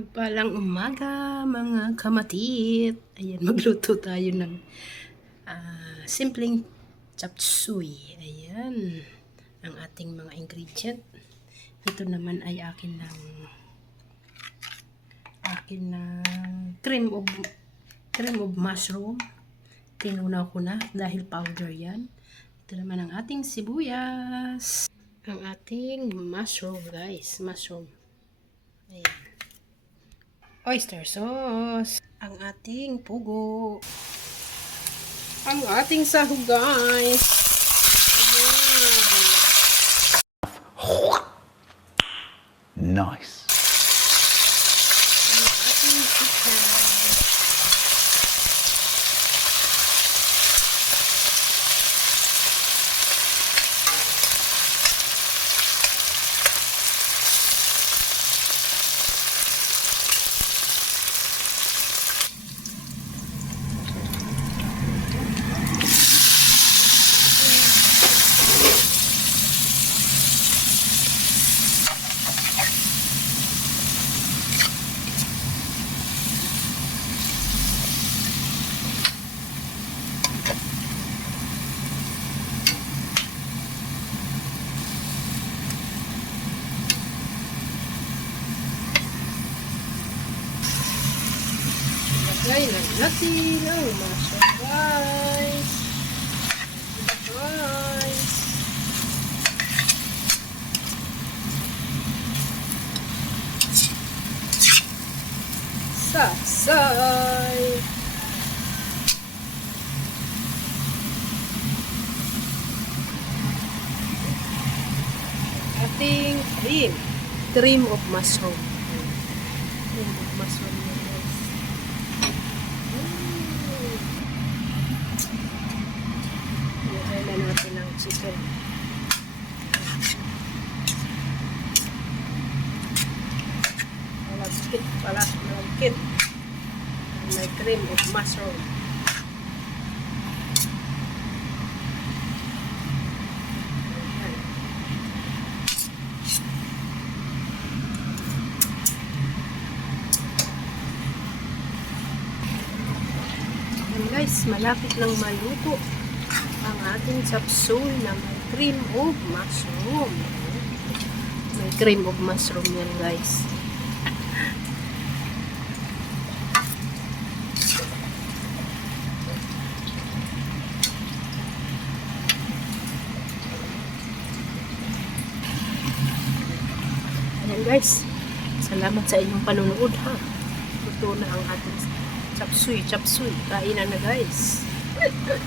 Pagpalang umaga mga kamatit. Ayan, magluto tayo ng simpleng chop suey. Ayan, ang ating mga ingredient. Ito naman ay akin ng cream of mushroom. Tinunaw ko na dahil powder yan. Ito naman ang ating sibuyas. Ang ating mushroom, guys. Mushroom. Ayan. Oyster sauce, ang ating pugo, ang ating sahog, guys. Ayan. Nice. Ang ating chicken. Lagay lang natin ang mushroom, guys. Guys. Saksay. Ating cream of mushroom. Cream of mushroom, guys. Ilagay na natin ang chicken. Malagkit. May cream of mushroom. Ayan, guys, malapit lang maluto ang ating chop suey na may cream of mushroom. May cream of mushroom yan, guys. Ayan, guys, salamat sa inyong panunood, ha. Luto na ang ating chop suey. Kainan na, guys. Ayan.